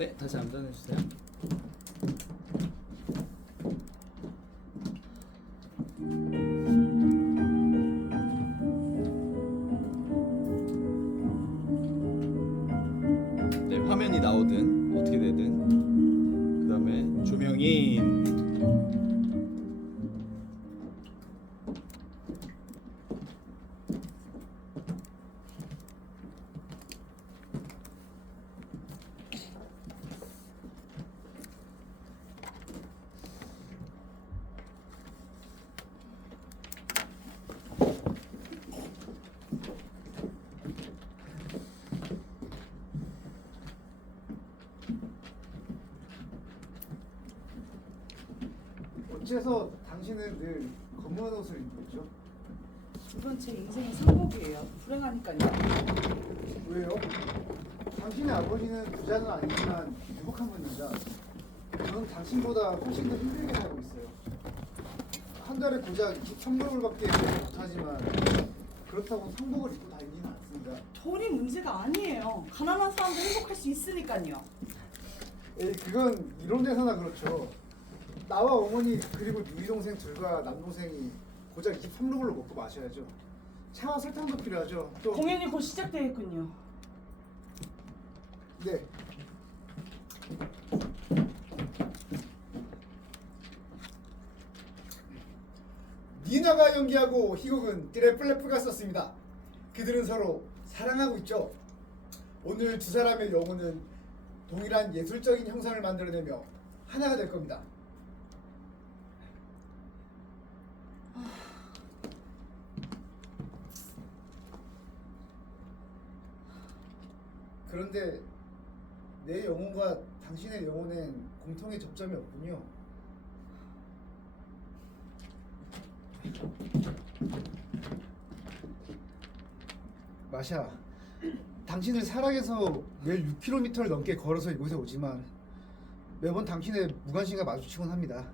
네, 다시 암전해 주세요. 네, 화면이 나오든 어떻게 되든. 그다음에 조명인. 어째서 당신은 늘 검은 옷을 입고 있죠? 이건 제 인생의 상복이에요. 불행하니까요. 왜요? 당신의 아버지는 부자는 아니지만 행복한 분입니다. 저는 당신보다 훨씬 더 힘들게 살고 있어요. 한 달에 고작 23불밖에 못하지만 그렇다고 상복을 입고 다니지는 않습니다. 돈이 문제가 아니에요. 가난한 사람도 행복할 수 있으니까요. 에이, 그건 이론에서나 그렇죠. 나와 어머니 그리고 누이 동생 둘과 남동생이 고작 23루블로 먹고 마셔야죠. 차와 설탕도 필요하죠. 또 공연이 곧 시작되겠군요. 네. 니나가 연기하고 희곡은 드레플레프가 썼습니다. 그들은 서로 사랑하고 있죠. 오늘 두 사람의 영혼은 동일한 예술적인 형상을 만들어내며 하나가 될 겁니다. 그런데 내 영혼과 당신의 영혼엔 공통의 접점이 없군요. 마샤, 당신을 사랑해서 매일 6km를 넘게 걸어서 이곳에 오지만 매번 당신의 무관심과 마주치곤 합니다.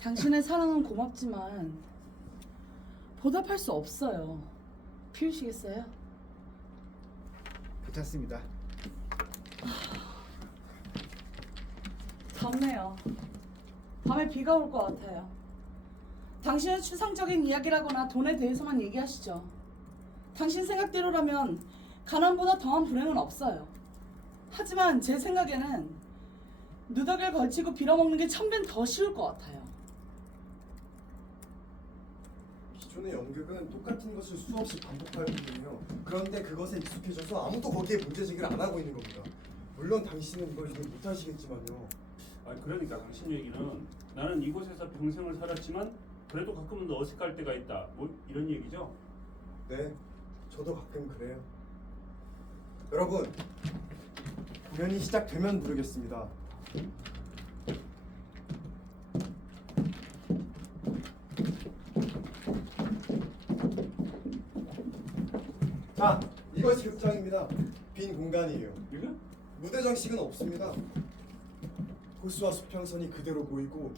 당신의 사랑은 고맙지만 보답할 수 없어요. 피우시겠어요? 괜찮습니다. 덥네요. 밤에 비가 올 것 같아요. 당신은 추상적인 이야기라거나 돈에 대해서만 얘기하시죠. 당신 생각대로라면 가난보다 더한 불행은 없어요. 하지만 제 생각에는 누더기를 걸치고 빌어먹는 게 1000배는 더 쉬울 것 같아요. 기존의 연극은 똑같은 것을 수없이 반복할 뿐이에요. 그런데 그것에 익숙해져서 아무도 거기에 문제 제기를 안 하고 있는 겁니다. 물론 당신은 이걸 이해 못하시겠지만요. 그러니까 당신 얘기는 나는 이곳에서 평생을 살았지만 그래도 가끔은 어색할 때가 있다. 뭐 이런 얘기죠? 네, 저도 가끔 그래요. 여러분, 공연이 시작되면 부르겠습니다. 자, 이것이 극장입니다. 빈 공간이에요. 이거? 무대 장식은 없습니다. 호수와 수평선이 그대로 보이고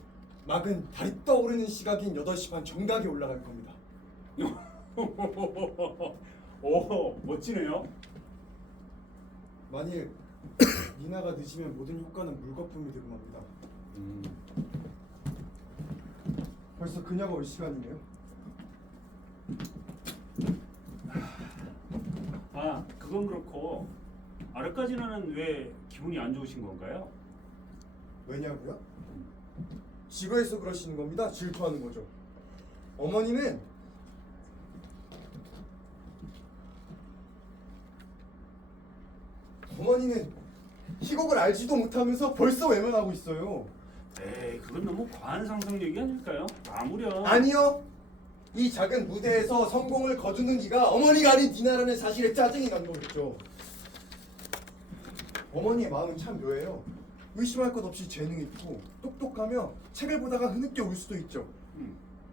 막은 달이 떠오르는 시각인 8시 반 정각에 올라갈 겁니다. 오, 멋지네요. 만일 니나가 늦으면 모든 효과는 물거품이 되고 맙니다. 벌써 그녀가 올 시간이네요. 그건 그렇고 아르까지나는 왜 기분이 안 좋으신 건가요? 왜냐고요? 지구에서 그러시는 겁니다. 질투하는 거죠. 어머니는 희곡을 알지도 못하면서 벌써 외면하고 있어요. 에이, 그건 너무 과한 상상력이 아닐까요? 아무렴. 아니요. 이 작은 무대에서 성공을 거두는 이가 어머니가 아닌 니나라는 사실에 짜증이 난 거겠죠. 어머니의 마음은 참 묘해요. 의심할 것 없이 재능 있고 똑똑하며 책을 보다가 흐느껴 울 수도 있죠.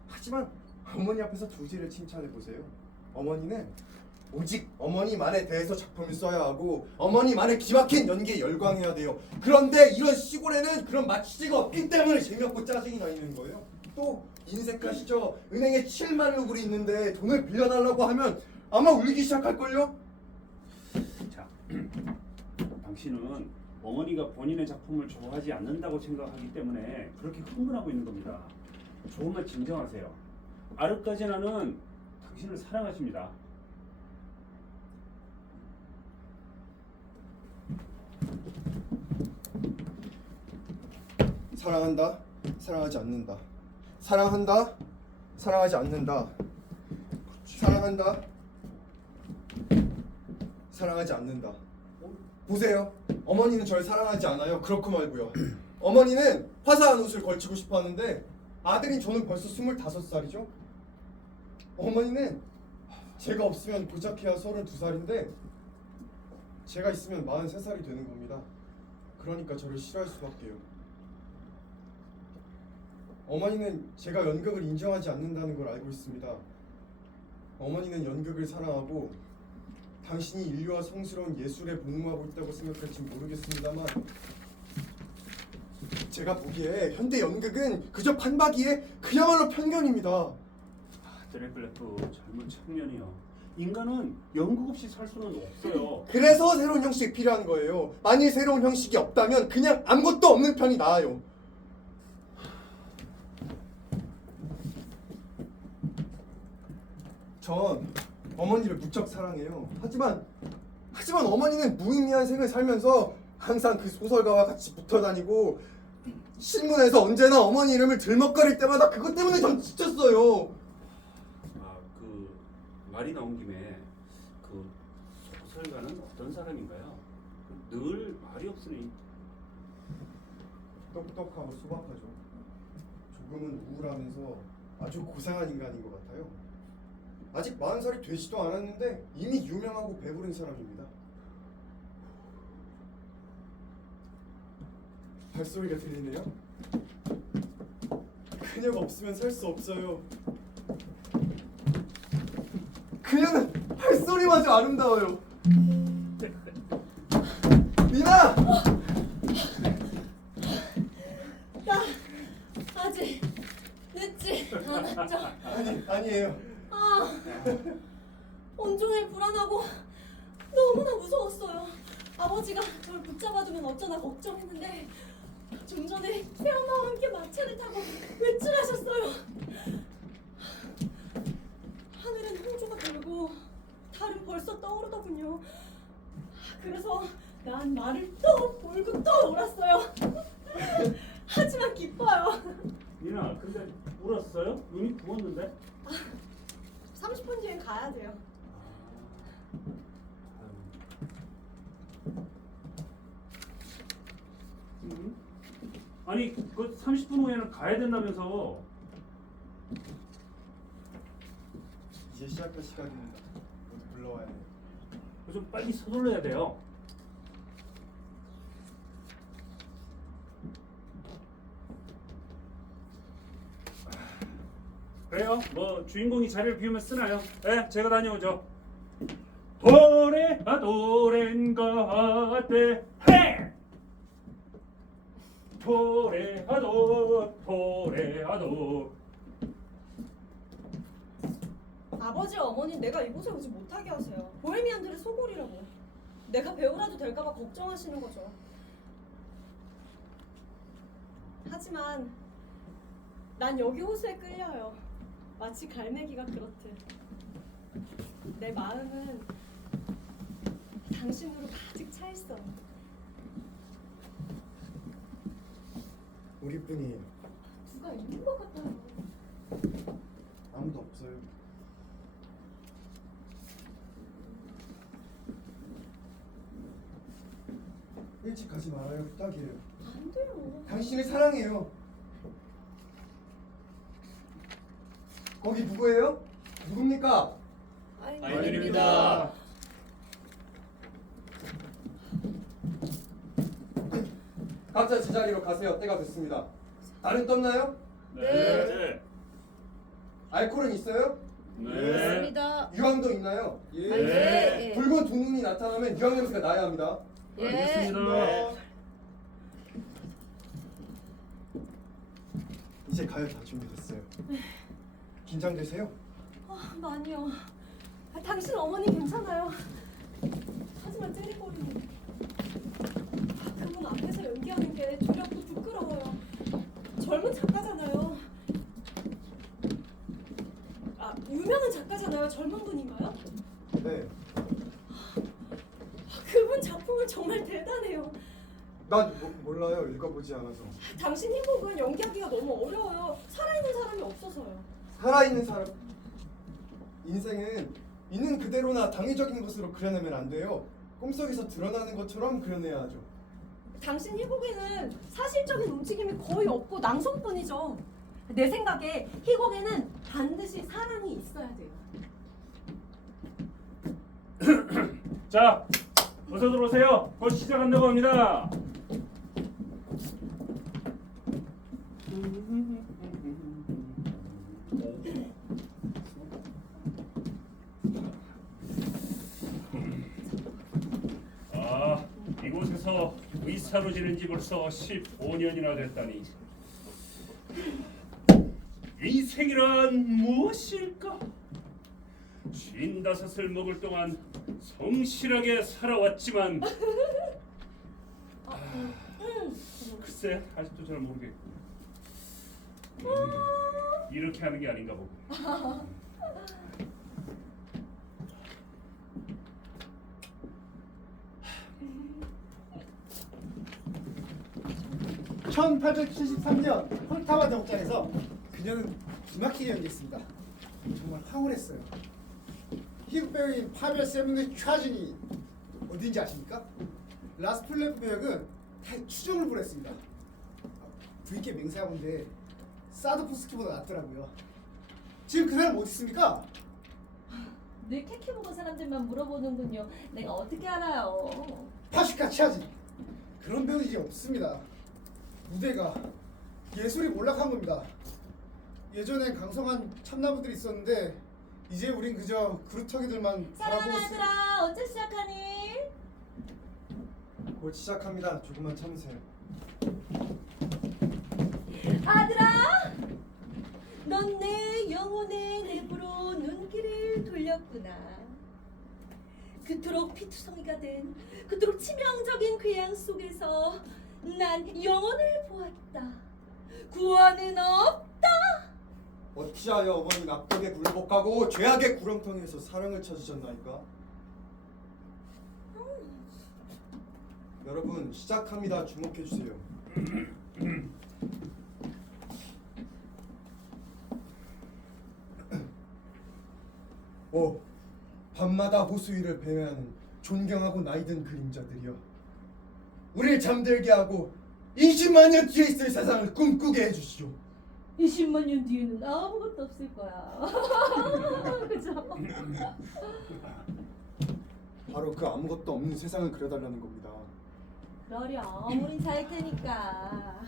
하지만 어머니 앞에서 두지를 칭찬해 보세요. 어머니는 오직 어머니만에 대해서 작품을 써야 하고 어머니만의 기막힌 연기에 열광해야 돼요. 그런데 이런 시골에는 그런 마취제가 없기 때문에 재미없고 짜증이 나 있는 거예요. 또 인색하시죠? 은행에 7만 루블이 있는데 돈을 빌려달라고 하면 아마 울기 시작할걸요? 자, 당신은 어머니가 본인의 작품을 좋아하지 않는다고 생각하기 때문에 그렇게 흥분하고 있는 겁니다. 조금만 진정하세요. 아르카제나는 당신을 사랑하십니다. 사랑한다. 사랑하지 않는다. 사랑한다. 사랑하지 않는다. 사랑한다. 사랑하지 않는다. 보세요. 어머니는 절 사랑하지 않아요. 그렇고 말고요. 어머니는 화사한 옷을 걸치고 싶어 하는데 아들인 저는 벌써 25살이죠. 어머니는 제가 없으면 고작해야 32살인데 제가 있으면 43살이 되는 겁니다. 그러니까 저를 싫어할 수밖에요. 어머니는 제가 연극을 인정하지 않는다는 걸 알고 있습니다. 어머니는 연극을 사랑하고 당신이 인류와 성스러운 예술에 복무하고 있다고 생각할지 모르겠습니다만 제가 보기에 현대 연극은 그저 판박이의 그야말로 편견입니다. 드레클레프 젊은 청년이요. 인간은 연극 없이 살 수는 없어요. 그래서 새로운 형식이 필요한 거예요. 만일 새로운 형식이 없다면 그냥 아무것도 없는 편이 나아요. 전 어머니를 무척 사랑해요. 하지만 어머니는 무의미한 생을 살면서 항상 그 소설가와 같이 붙어 다니고 신문에서 언제나 어머니 이름을 들먹거릴 때마다 그것 때문에 전 지쳤어요. 그 말이 나온 김에 그 소설가는 어떤 사람인가요? 늘 말이 없으니 똑똑하고 소박하죠. 조금은 우울하면서 아주 고상한 인간인 것 같아요. 아직 40살이 되지도 않았는데 이미 유명하고 배부른 사람입니다. 발소리가 들리네요. 그녀가 없으면 살 수 없어요. 그녀는 발소리마저 아름다워요. 미나! 나 아직 늦지 않았죠. 아니에요. 온종일 불안하고 너무나 무서웠어요. 아버지가 저를 붙잡아두면 어쩌나 걱정했는데 좀 전에 태엄마와 함께 마차를 타고 외출하셨어요. 하늘은 홍조가 돌고 달은 벌써 떠오르더군요. 그래서 난 말을 또 몰고 또 놀았어요. 하지만 기뻐요. 미나, 근데 울었어요? 눈이 부었는데? 30분 뒤엔 가야 돼요. 아니 그 30분 후에는 가야 된다면서. 이제 시작할 시간입니다. 모두 불러와야 해요. 좀 빨리 서둘러야 돼요. 그래요? 뭐 주인공이 자리를 비우면 쓰나요? 네, 제가 다녀오죠. 도레아 도렌가테 헤! 도레아도 아버지 어머니 내가 이곳에 오지 못하게 하세요. 보헤미안들의 소골이라고. 내가 배우라도 될까봐 걱정하시는 거죠. 하지만 난 여기 호수에 끌려요. 마치 갈매기가 그렇듯. 내 마음은 당신으로 가득 차 있어요. 우리뿐이에요. 누가 있는 것 같아요. 아무도 없어요. 일찍 가지 말아요. 부탁이에요. 안 돼요. 당신을 사랑해요. 거기 누구예요? 누굽니까? 아이들입니다. 각자 제자리로 가세요. 때가 됐습니다. 달은 떴나요? 네. 알코올은 있어요? 네. 유황도 있나요? 예. 붉은 두 눈이 나타나면 유황 냄새가 나야 합니다. 알겠습니다. 이제 가요. 다 준비됐어요. 긴장되세요? 많이요. 당신 어머니 괜찮아요. 하지만 찌릿거리는. 사람 앞에서 연기하는 게 두렵고 부끄러워요. 젊은 작가잖아요. 아, 유명한 작가잖아요. 젊은 분인가요? 네. 그분 작품은 정말 대단해요. 난 몰라요. 읽어보지 않아서. 당신 희곡은 연기하기가 너무 어려워요. 살아있는 사람이 없어서요. 살아있는 사람. 인생은 있는 그대로나 당위적인 것으로 그려내면 안 돼요. 꿈속에서 드러나는 것처럼 그려내야 하죠. 당신 희곡에는 사실적인 움직임이 거의 없고 낭송뿐이죠. 내 생각에 희곡에는 반드시 사랑이 있어야 돼요. 자, 어서 들어오세요. 곧 시작한다고 합니다. 아, 이곳에서 의사로 지낸 지 벌써 15년이나 됐다니. 인생이란 무엇일까? 55을 먹을 동안 성실하게 살아왔지만 글쎄 아직도 잘 모르겠고 이렇게 하는 게 아닌가 보고. 1873년 폴타와 정장에서 그녀는 기막히게 연기했습니다. 정말 황홀했어요. 희극 배우인 파벨 세븐의 차진이 어딘지 아십니까? 라스플레프 배역은 다 추정을 벌였습니다. V께 맹세하건데 사도프스키보다 낫더라고요. 지금 그 사람 어디 있습니까? 늘 캐캐 먹은 사람들만 물어보는군요. 내가 어떻게 알아요? 파슈카 차진. 그런 배우는 이제 없습니다. 무대가 예술이 몰락한 겁니다. 예전엔 강성한 참나무들이 있었는데 이제 우린 그저 그루터기들만 사랑하는 바라보고 있습니다. 아들아, 언제 시작하니? 곧 시작합니다. 조금만 참으세요. 아들아, 넌 내 영혼의 내부로 눈길을 돌렸구나. 그토록 피투성이가 된 그토록 치명적인 괴양 속에서 난 영혼을 보았다. 구원은 없다. 어찌하여 어머니 악덕에 굴복하고 죄악의 구렁텅이에서 사랑을 찾으셨나이까? 여러분 시작합니다. 주목해 주세요. 오, 밤마다 호수 위를 배회하는 존경하고 나이든 그림자들이여, 우리를 잠들게 하고 20만 년 뒤에 있을 세상을 꿈꾸게 해주시오. 20만 년 뒤에는 아무것도 없을 거야. 그죠? 바로 그 아무것도 없는 세상을 그려달라는 겁니다. 그러렴, 우린 잘 테니까.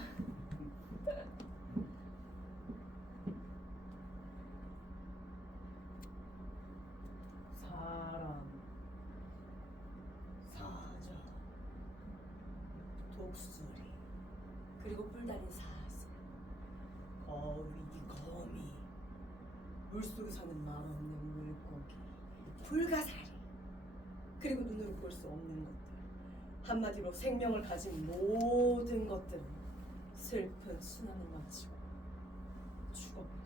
사람, 사자, 독수리, 그리고 뿔달린 사슴, 거위, 거미, 물속에 사는 말 없는 물고기, 불가사리, 그리고 눈으로 볼 수 없는 것들. 한마디로 생명을 가진 모든 것들은 슬픈 순환을 마치고 죽어버렸다.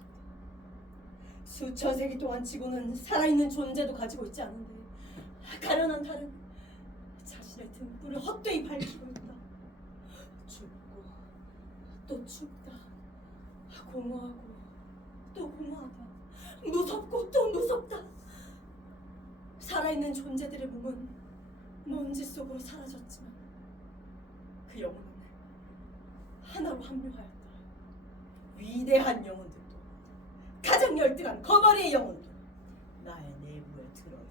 수천 세기 동안 지구는 살아있는 존재도 가지고 있지 않은데 가련한 달은 자신의 등불을 헛되이 밝히고 있다. 죽고 또 죽다. 공허하고 또 공허하다. 무섭고 또 무섭다. 살아있는 존재들의 몸은 먼지 속으로 사라졌지만 그 영혼은 하나로 합류하였다. 위대한 영혼들도 가장 열등한 거머리의 영혼도 나의 내부에 들어있다.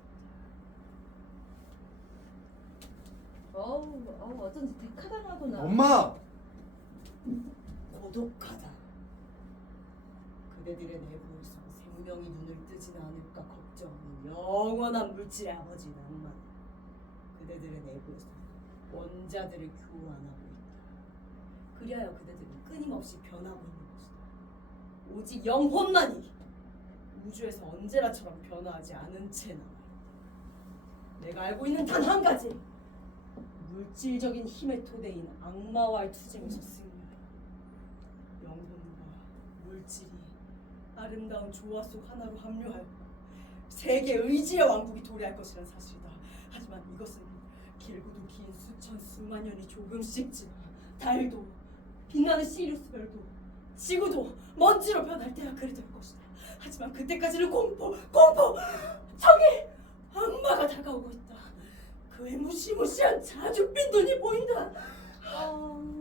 어쩐지 데카당하구나. 엄마! 고독하다. 그대들의 내부에서 생명이 눈을 뜨지는 않을까 걱정하는 영원한 물질의 아버지 낭만. 그대들의 내부에서 원자들을 교환하고 있다. 그리하여 그대들은 끊임없이 변하고 있는 것이다. 오직 영혼만이 우주에서 언제나처럼 변화하지 않은 채 남아있다. 내가 알고 있는 단 한 가지, 물질적인 힘의 토대인 악마와의 투쟁을 졌습니다. 영혼과 물질이 아름다운 조화 속 하나로 합류하여 세계 의지의 왕국이 도래할 것이란 사실이다. 하지만 이것은 길고도 긴 수천 수만 년이 조금씩 지나 달도 빛나는 시리우스별도 지구도 먼지로 변할 때야 그리 될 것이다. 하지만 그때까지는 공포 저기 악마가 다가오고 있다. 그의 무시무시한 자줏빛 눈이 보인다.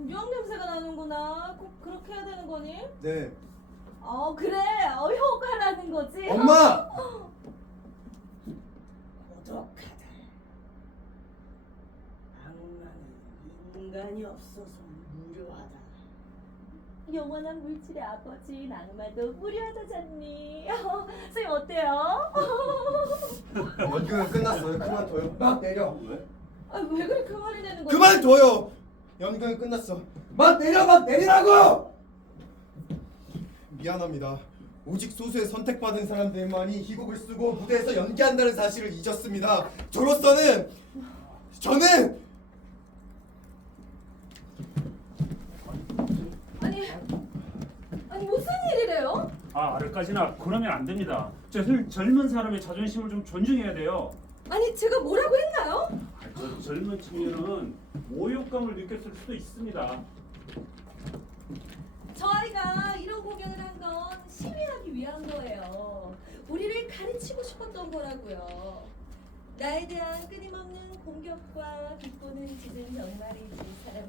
유황 냄새가 나는구나. 꼭 그렇게 해야 되는 거니? 네. 그래. 효과라는 거지. 엄마! 고독하다. 악마는 인간이 없어서 무료하다. 영원한 물질의 아버지인 악마도 무료하다잖니. 선생님 어때요? 연극은 끝났어요. 그만둬요. 막 내려. 왜? 왜 그렇게 화를 내는 거야? 그만둬요. 연극은 끝났어. 막 내리라고! 미안합니다. 오직 소수의 선택받은 사람들만이 희곡을 쓰고 무대에서 연기한다는 사실을 잊었습니다. 저로서는 저는 아니 무슨 일이래요? 아르까지나 그러면 안 됩니다. 젊은 사람의 자존심을 좀 존중해야 돼요. 아니 제가 뭐라고 했나요? 젊은 청년은 모욕감을 느꼈을 수도 있습니다. 저희가 이런 공연을 한 건 시위하기 위한 거예요. 우리를 가르치고 싶었던 거라고요. 나에 대한 끊임없는 공격과 비꼬는 짓은 정말이지 사람이